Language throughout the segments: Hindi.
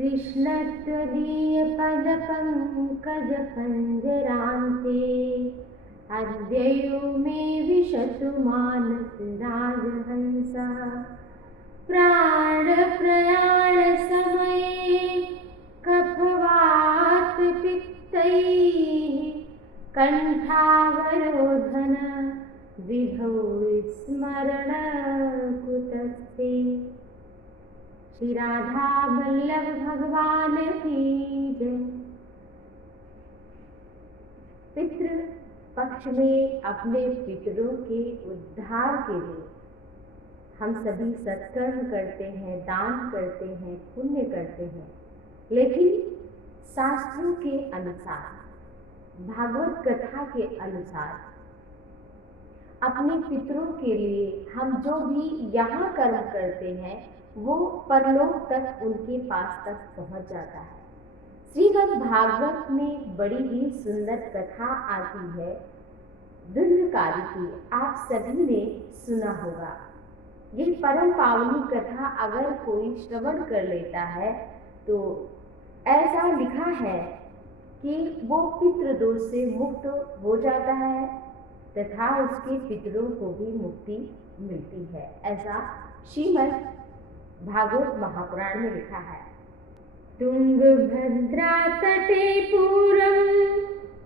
कृष्णत्वदीयपदपङ्कजपञ्जरान्ते अद्ययो मे विशतु मानसराजहंसः प्राणप्रयाणसमये कफवातपित्तैः कण्ठावरोधन विधौ स्मरण कुतस्ते। श्री राधा वल्लभ भगवान की जय। पितृ पक्ष में अपने पितरों के उद्धार के लिए हम सभी सत्कर्म करते हैं, दान करते हैं, पुण्य करते हैं, लेकिन शास्त्रों के अनुसार, भागवत कथा के अनुसार अपने पितरों के लिए हम जो भी यहाँ कर्म करते हैं वो परलोक तक उनके पास तक पहुँच जाता है। श्रीमद् भागवत में बड़ी ही सुंदर कथा आती है धुंधकारी की, आप सभी ने सुना होगा। ये परम पावनी कथा अगर कोई श्रवण कर लेता है तो ऐसा लिखा है कि वो पितृदोष से मुक्त हो जाता है तथा उसके पितरों को भी मुक्ति मिलती है। ऐसा श्रीमद् भागवत महापुराण में लिखा है। तुंगभद्रा तटे पूरं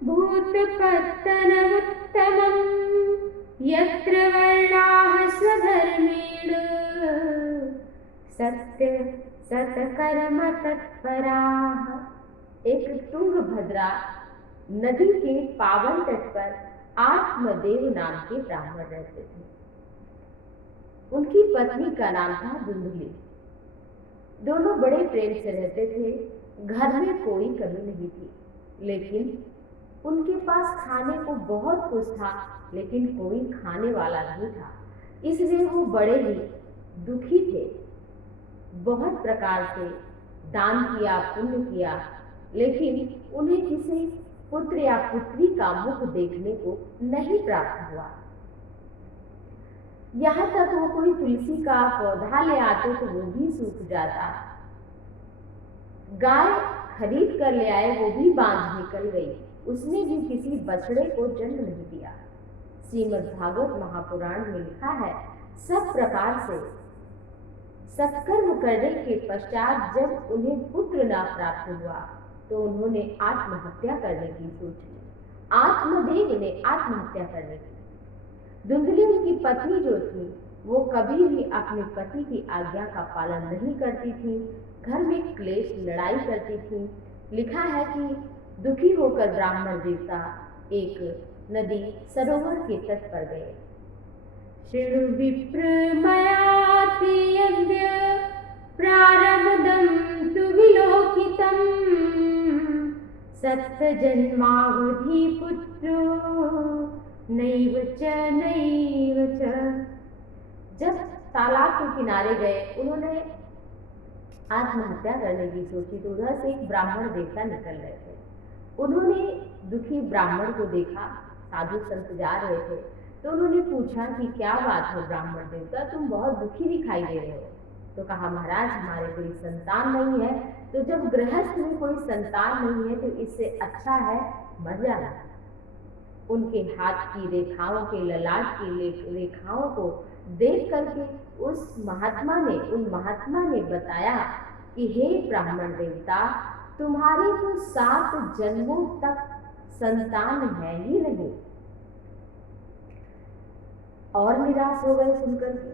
भूतपत्तनमुत्तमं यत्र वर्णाः स्वधर्मेण सत्य सतकर्म तत्पराः। एक तुंगभद्रा नदी के पावन तट पर आत्मदेव नाम के ब्राह्मण रहते थे। उनकी पत्नी का नाम था धुंधली। दोनों बड़े प्रेम से रहते थे, घर में कोई कमी नहीं थी, लेकिन उनके पास खाने को बहुत कुछ था लेकिन कोई खाने वाला नहीं था, इसलिए वो बड़े ही दुखी थे। बहुत प्रकार से दान किया, पुण्य किया, लेकिन उन्हें किसी पुत्र या पुत्री का मुख देखने को नहीं प्राप्त हुआ। यहाँ तक वो कोई तुलसी का पौधा ले आते तो वो भी सूख जाता। गाय खरीद कर ले आए, वो भी बांझ निकल गई, उसने भी किसी बछड़े को जन्म नहीं दिया। श्रीमद् भागवत महापुराण में लिखा है, सब प्रकार से सत्कर्म करने के पश्चात जब उन्हें पुत्र न प्राप्त हुआ तो उन्होंने आत्महत्या करने की सोची। आत्मदेव ने आत्महत्या करने की। धुंधली उनकी पत्नी जो थी वो कभी भी अपने पति की आज्ञा का पालन नहीं करती थी, घर में क्लेश लड़ाई करती थी। लिखा है कि दुखी होकर ब्राह्मण देवता एक नदी सरोवर के तट पर गए। शृणु विप्र मयाति यद्य प्रारब्धं तु विलोकितं सप्तजन्मावधि पुत्रो नैव च नैव च। जब तालाब के किनारे गए उन्होंने आत्महत्या करने की सोची तो उधर से एक ब्राह्मण देवता निकल रहे थे। उन्होंने दुखी ब्राह्मण को देखा, साधु संत जा रहे थे, तो उन्होंने पूछा कि क्या बात है ब्राह्मण देवता, तुम बहुत दुखी दिखाई दे रहे हो। तो कहा, महाराज हमारे कोई संतान नहीं है, तो जब गृहस्थ में कोई संतान नहीं है तो इससे अच्छा है मर जाना। उनके हाथ की रेखाओं के, ललाट की रेखाओं को देख करके उन महात्मा ने बताया कि हे ब्राह्मण देवता, तुम्हारे तो 7 जन्मों तक संतान है ही नहीं। और निराश हो गए सुनकर के,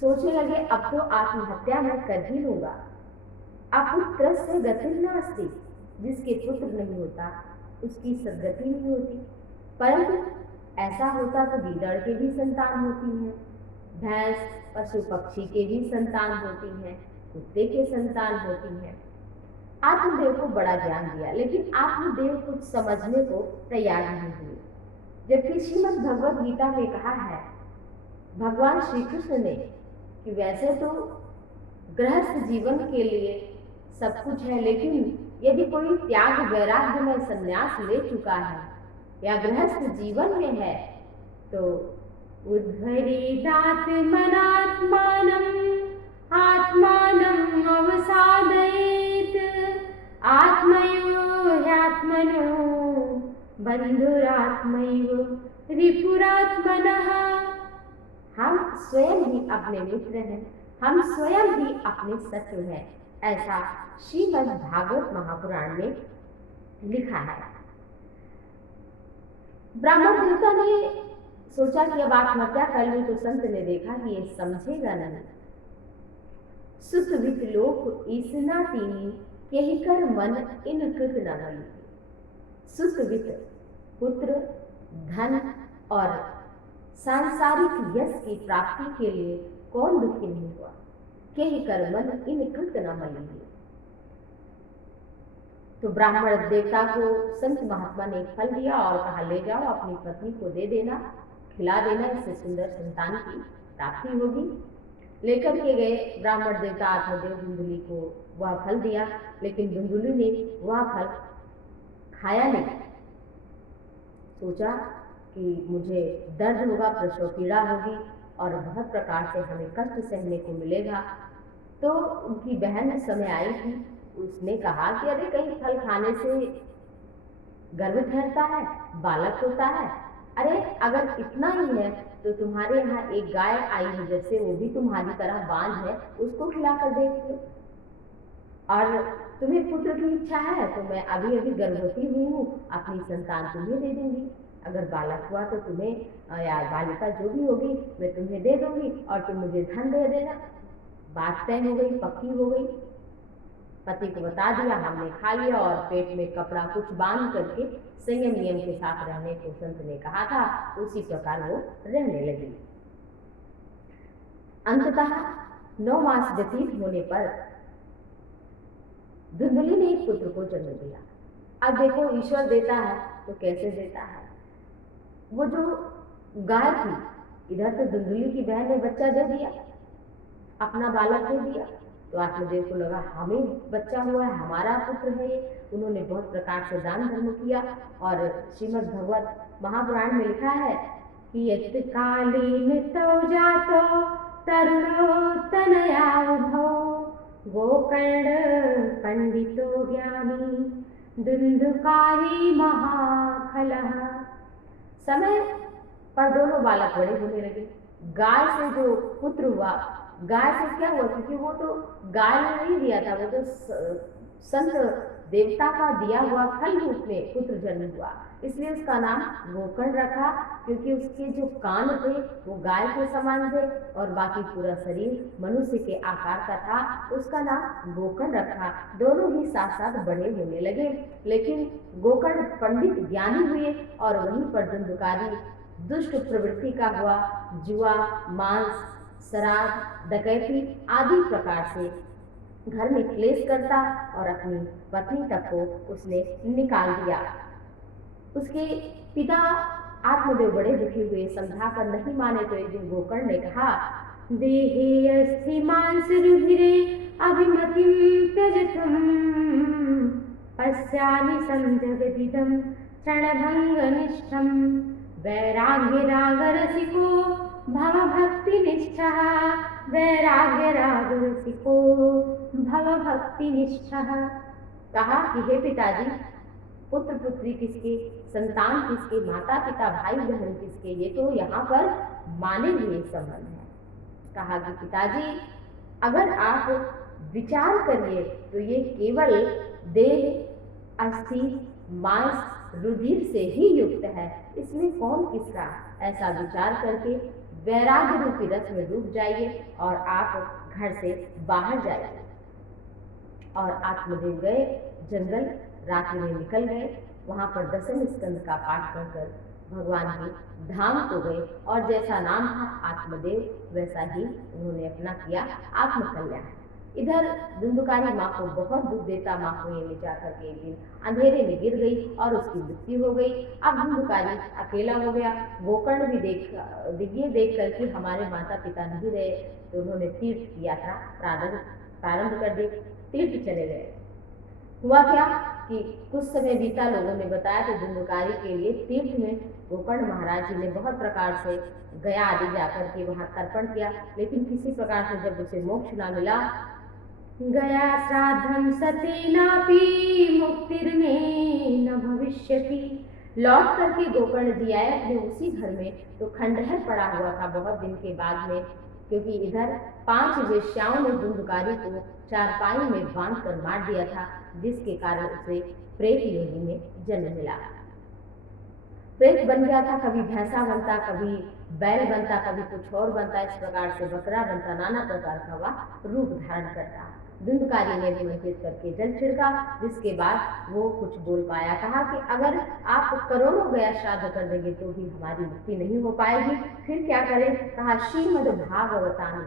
सोचने लगे अब तो आत्महत्या मैं कर ही लूंगा। अपुत्रस्य गतिर्नास्ति, जिसके पुत्र नहीं होता उसकी सद्गति नहीं होती। परंतु ऐसा होता तो गीदड़ के भी संतान होती हैं, भैंस पशु पक्षी के भी संतान होती हैं, कुत्ते के संतान होती हैं। आत्मदेव को बड़ा ज्ञान दिया, लेकिन आत्मदेव कुछ समझने को तैयार नहीं हुए। जबकि श्रीमद् भगवद गीता में कहा है भगवान श्री कृष्ण ने कि वैसे तो गृहस्थ जीवन के लिए सब कुछ है, लेकिन यदि कोई त्याग वैराग्य में संन्यास ले चुका है या गृहस्थ जीवन में है तो उद्धरेदात्मनात्मानम् आत्मानम् अवसादयेत् मनो बंधुरात्मैव रिपुरात्मनः। हम स्वयं ही अपने मित्र हैं, हम स्वयं ही अपने शत्रु हैं, ऐसा श्रीमद् भागवत महापुराण में लिखा है। ब्राह्मण देवता ने सोचा कि अब आत्महत्या कर लूं, तो संत ने देखा कि ये समझेगा नहीं। सुत वित लोक ईसना तीनी, यही कर मन इन कृत न बली। सुत वित पुत्र, धन और सांसारिक यश की प्राप्ति के लिए कौन दुखी नहीं हुआ। यही कर मन इन कृत न बली। तो ब्राह्मण देवता को संत महात्मा ने फल दिया और कहा, ले जाओ अपनी पत्नी को दे देना, खिला देना, इससे सुंदर संतान की प्राप्ति होगी। लेकर के गए ब्राह्मण देवता आत्मदेव धुंधुली को वह फल दिया, लेकिन धुंधुली ने वह फल खाया नहीं। सोचा कि मुझे दर्द होगा, प्रसव पीड़ा होगी और बहुत प्रकार से हमें कष्ट सहने को मिलेगा। तो उनकी बहन समय आई थी, उसने कहा कि अरे कहीं फल खाने से गर्भ ठहरता है, बालक होता है। अरे अगर इतना ही है तो तुम्हारे यहाँ एक गाय आई है, जैसे वो भी तुम्हारी तरह बांझ है, उसको खिला कर देखो। और तुम्हें पुत्र की इच्छा है तो मैं अभी अभी गर्भवती हुई हूँ, अपनी संतान तुम्हें दे दूंगी। अगर बालक हुआ तो तुम्हें या बालिका जो भी होगी मैं तुम्हें दे दूंगी और तुम मुझे धन दे देना। बात तय हो गई, पक्की हो गई। पति को बता दिया, हमने खा लिया और पेट में कपड़ा कुछ बांध करके संयम नियम के साथ रहने को संत ने कहा था, उसी प्रकार वो रहने लगी। अंततः 9 मास व्यतीत होने पर धुंधुली ने एक पुत्र को जन्म दिया। अब देखो, ईश्वर देता है तो कैसे देता है। वो जो गाय थी, इधर तो धुंधुली की बहन ने बच्चा दे दिया, अपना बालक दे दिया, तो आत्मदेव को लगा हमें बच्चा हुआ है, हमारा पुत्र है ये। उन्होंने बहुत प्रकार से दान धर्म किया और श्रीमद् भगवत महापुराण में लिखा है कि यत् कालीन तौ जातो तरुणो तनया उभौ गोकर्ण पंडितो ज्ञानी दुंदुकारी महाखलः। समय पर दोनों बालक बड़े होने लगे। गाय से जो पुत्र हुआ, गाय से क्या हुआ, क्योंकि वो तो गाय ने नहीं दिया था, वो तो संत देवता का दिया हुआ फल रूप में पुत्र जन्म हुआ, इसलिए उसका नाम गोकर्ण रखा। क्योंकि उसके जो कान थे वो गाय के समान थे और बाकी पूरा शरीर मनुष्य के आकार का था, उसका नाम गोकर्ण रखा। दोनों ही साथ साथ बड़े होने लगे, लेकिन गोकर्ण पंडित ज्ञानी हुए और वहीं पर धुंधुकारी दुष्ट प्रवृत्ति का हुआ। जुआ, मांस, शराब, डकैती आदि प्रकार से घर में क्लेश करता और अपनी पत्नी तक को उसने निकाल दिया। उसके पिता आत्मदेव बड़े दुखी हुए, समझा कर नहीं माने तो एक दिन गोकर्ण ने कहा, देहे अस्थि मांस रुधिरे अभिमतिं त्यजतुम पश्यामि संजगदिदं क्षणभंगनिष्ठं वैराग्य राग रसिको भव भक्ति निष्ठः वैराग्य राग रसिको भव भक्ति निष्ठः। कहा कि हे पिताजी, पुत्र पुत्री किसके, संतान किसके, माता पिता भाई बहन किसके, ये तो यहाँ पर माने हुए संबंध है। कहा कि पिताजी, अगर आप विचार करिए तो ये केवल देह, अस्थि, मांस, रुधिर से ही युक्त है, इसमें कौन किसका। ऐसा विचार करके वैराग्य रूपी रथ में डूब जाइए और आप घर से बाहर जाइए। और आत्मदेव गए जंगल, रात्रि में निकल गए। वहां पर दशम स्कंद का पाठ कर भगवान के धाम को गए और जैसा नाम था आत्मदेव, वैसा ही उन्होंने अपना किया आत्मकल्याण। इधर धुंधुकारी माँ को बहुत दुख देता, माँ को ये ले जाकर के एक दिन अंधेरे में गिर गई और उसकी मृत्यु हो गई। अब धुंधुकारी अकेला हो गया। गोकर्ण भी देख करके हमारे माता पिता नहीं रहे, तो उन्होंने तीर्थ की यात्रा प्रारंभ कर दी, तीर्थ चले गए। हुआ क्या कि कुछ समय बीता, लोगों ने बताया कि धुंधुकारी के लिए तीर्थ में गोकर्ण महाराज जी ने बहुत प्रकार से गया आदि जाकर के वहां तर्पण किया, लेकिन किसी प्रकार से जब उसे मोक्ष ना मिला गया श्राद्धं सतेनापि मुक्तिर्मे न भविष्यति। लौट करके गोकर्ण जी आए अपने उसी घर में, तो खंडहर पड़ा हुआ था बहुत दिन के बाद में, क्योंकि इधर 5 वेश्याओं ने धुंधकारी को चारपाई में बांध कर मार दिया था, जिसके कारण उसे प्रेत योनि में जन्म मिला। प्रेत बन गया था, कभी भैंसा बनता, कभी बैल बनता, कभी कुछ और बनता, इस प्रकार से बकरा बनता, नाना प्रकार का वह रूप धारण करता। धुंधकारी ने भी मंत्रित करके जल छिड़का, जिसके बाद वो कुछ बोल पाया। कहा कि अगर आप करोड़ों गया श्राद्ध कर देंगे तो भी हमारी मुक्ति नहीं हो पाएगी, फिर क्या करें। कहा श्रीमद् भागवतान,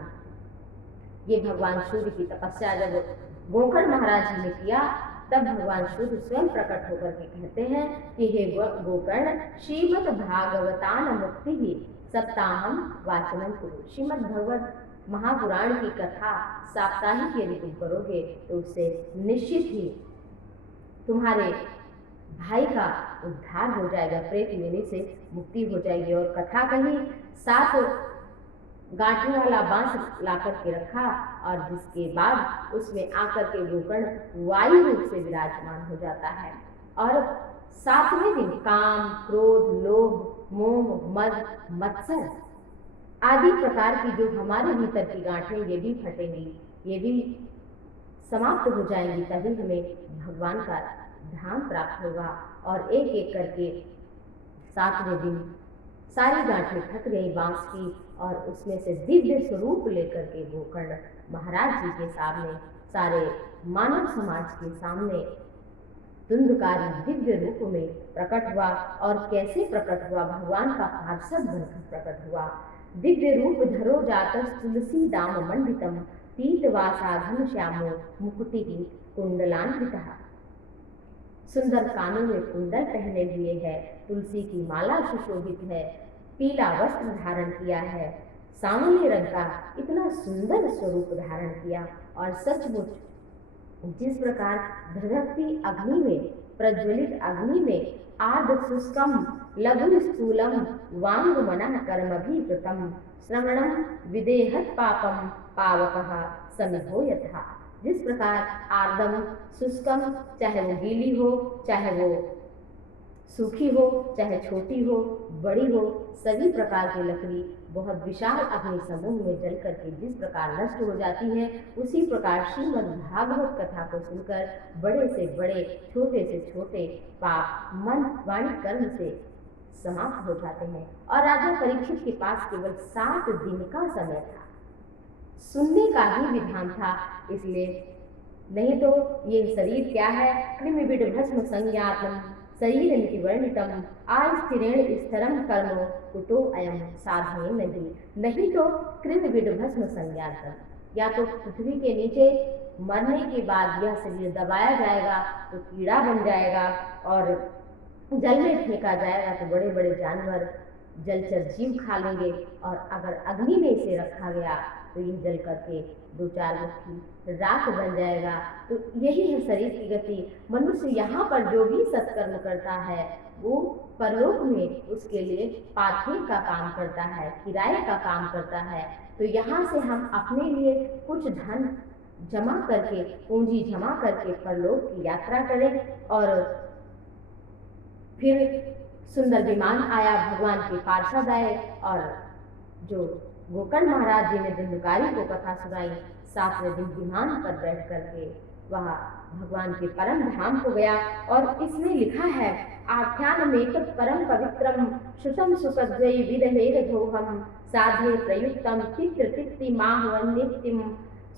ये भगवान सूर्य की तपस्या जब गोकर्ण महाराज जी ने किया, तब भगवान सूर्य स्वयं प्रकट होकर के कहते हैं कि हे गोकर्ण, श्रीमद् भागवतान मुक्ति ही सप्ताहम वाचनम कुरु। श्रीमद् भगवत महापुराण की कथा साप्ताहिक यदि तुम करोगे तो उससे निश्चित ही तुम्हारे भाई का उद्धार हो जाएगा, प्रेत योनि से मुक्ति हो जाएगी। और कथा कही, 7 गांठों वाला बांस ला करके रखा, और जिसके बाद उसमें आकर के गोकर्ण वायु रूप से विराजमान हो जाता है। और 7वें दिन काम, क्रोध, लोभ, मोह, मद, मत्सर आदि प्रकार की जो हमारे भीतर की गांठें, ये भी फटेंगी, ये भी समाप्त हो जाएंगी, तभी हमें भगवान का धाम प्राप्त होगा। और एक एक करके 7वें दिन सारी गांठें फट गई बांस की, और उसमें से दिव्य स्वरूप लेकर के गोकर्ण महाराज जी के सामने, सारे मानव समाज के सामने धुंधकारी दिव्य रूप में प्रकट हुआ। और कैसे प्रकट हुआ, भगवान का पार्षद बनकर प्रकट हुआ। दिव्य रूप धरो जातस तुलसी दाम मंडितम, पीतवासा घनश्यामो मुकुटि कुंडलान्वितः। सुंदर कानों में कुंडल पहने हुए है, तुलसी की माला सुशोभित है, पीला वस्त्र धारण किया है, सांवले रंग का इतना सुंदर स्वरूप धारण किया। और सचमुच जिस प्रकार धधकती अग्नि में, प्रज्वलित अग्नि में आर्द्र शुष्कम लघु स्थूलम वांग मनः कर्मभिकृतम श्रवणम विदेहत पापम पावकः समिधो यथा। जिस प्रकार आर्दम शुष्कम, चाहे वो गीली हो, चाहे वो सूखी हो, चाहे छोटी हो, बड़ी हो, सभी प्रकार की लकड़ी बहुत विशाल अग्नि समूह में जल करके जिस प्रकार नष्ट हो जाती है, उसी प्रकार श्रीमद् भागवत कथा को सुनकर बड़े से बड़े, छोटे से छोटे पाप मन वाणी कर्म से समाप्त हो जाते हैं। और राजा परीक्षित के पास केवल 7 दिन का समय था, सुनने का ही विधान था, इसलिए नहीं तो ये शरीर क्या है, कृमिविड भस्म संज्ञातम शरीर मिति वर्णितम आस्थिरेण स्थिरम कर्मो कुतो अयम साधने नहीं तो कृमिविड भस्म संज्ञातम, या तो पृथ्वी के नीचे मरने के बाद यह शरीर दबाया जाएगा तो कीड़ा बन जाएगा, और जल में फेंका जाएगा तो बड़े बड़े जानवर जलचर जीव खा लेंगे, और अगर अग्नि में इसे रखा गया तो ये जल करके 2-4 मुट्ठी राख बन जाएगा। तो यही है शरीर की गति। मनुष्य यहाँ पर जो भी सत्कर्म करता है वो परलोक में उसके लिए पाथे का काम करता है, किराए का काम करता है। तो यहाँ से हम अपने लिए कुछ धन जमा करके, पूंजी जमा करके परलोक की यात्रा करें। और फिर सुंदर विमान आया, भगवान के पार्षद आए, और जो गोकर्ण महाराज जी ने धुंधकारी को कथा सुनाई, 7वें दिन विमान पर बैठ करके वह भगवान के परम धाम को गया। और इसमें लिखा है, आख्यान में परम पवित्रम श्रुतम सुखद्वयी विदहेरधोहम साधे प्रयुक्तम चित्र तिक्ति माहवन्नित्यम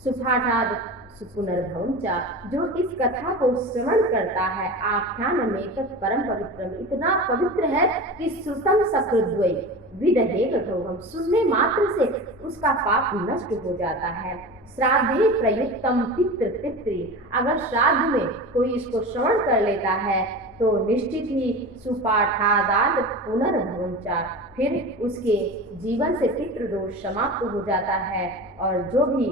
सुपाठाद सुपुनर्भवम चा। जो इस कथा को श्रवण करता है, आख्यान में परम पवित्रम, इतना पवित्र है कि श्रुतम सकृद्वयी विदहेरधोहम, सुनने मात्र से उसका पाप नष्ट हो जाता है। श्राद्धे प्रयुक्तम पितृ पितृ, अगर श्राद्ध में कोई इसको श्रवण कर लेता है तो निश्चित ही सुपाठादाद पुनर्भवंचा, फिर उसके जीवन से पितृदोष समाप्त हो जाता है। और जो भी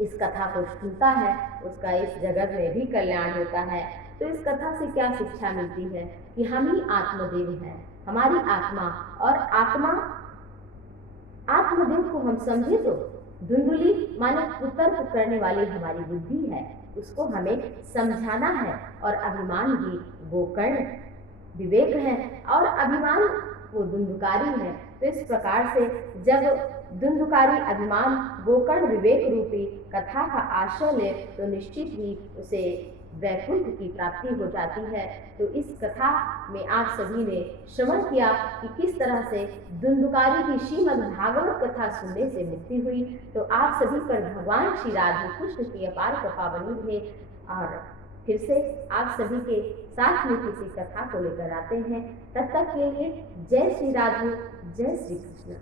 इस कथा को सुनता है उसका इस जगत में भी कल्याण होता है। तो इस कथा से क्या शिक्षा मिलती है कि हम ही आत्मदेव हैं, हमारी आत्मा, और आत्मदेव को हम समझे तो धुंधुली माने कुतर्क करने वाली हमारी बुद्धि है, उसको हमें समझाना है। और अभिमान ही गोकर्ण विवेक है और अभिमान वो धुंधकारी है। तो इस प्रकार से जब धुंधकारी अभिमान गोकर्ण विवेक रूपी कथा का आश्रय ले तो निश्चित ही उसे वैकुंठ की प्राप्ति हो जाती है। तो इस कथा में आप सभी ने श्रवण किया कि किस तरह से धुंधकारी की श्रीमद् भागवत कथा सुनने से मुक्ति हुई। तो आप सभी पर भगवान श्री राधे कृष्ण की अपार कृपा बनी रहे। और फिर से आप सभी के साथ में किसी कथा को लेकर आते हैं। तब तक के लिए जय श्री राधे, जय श्री कृष्ण।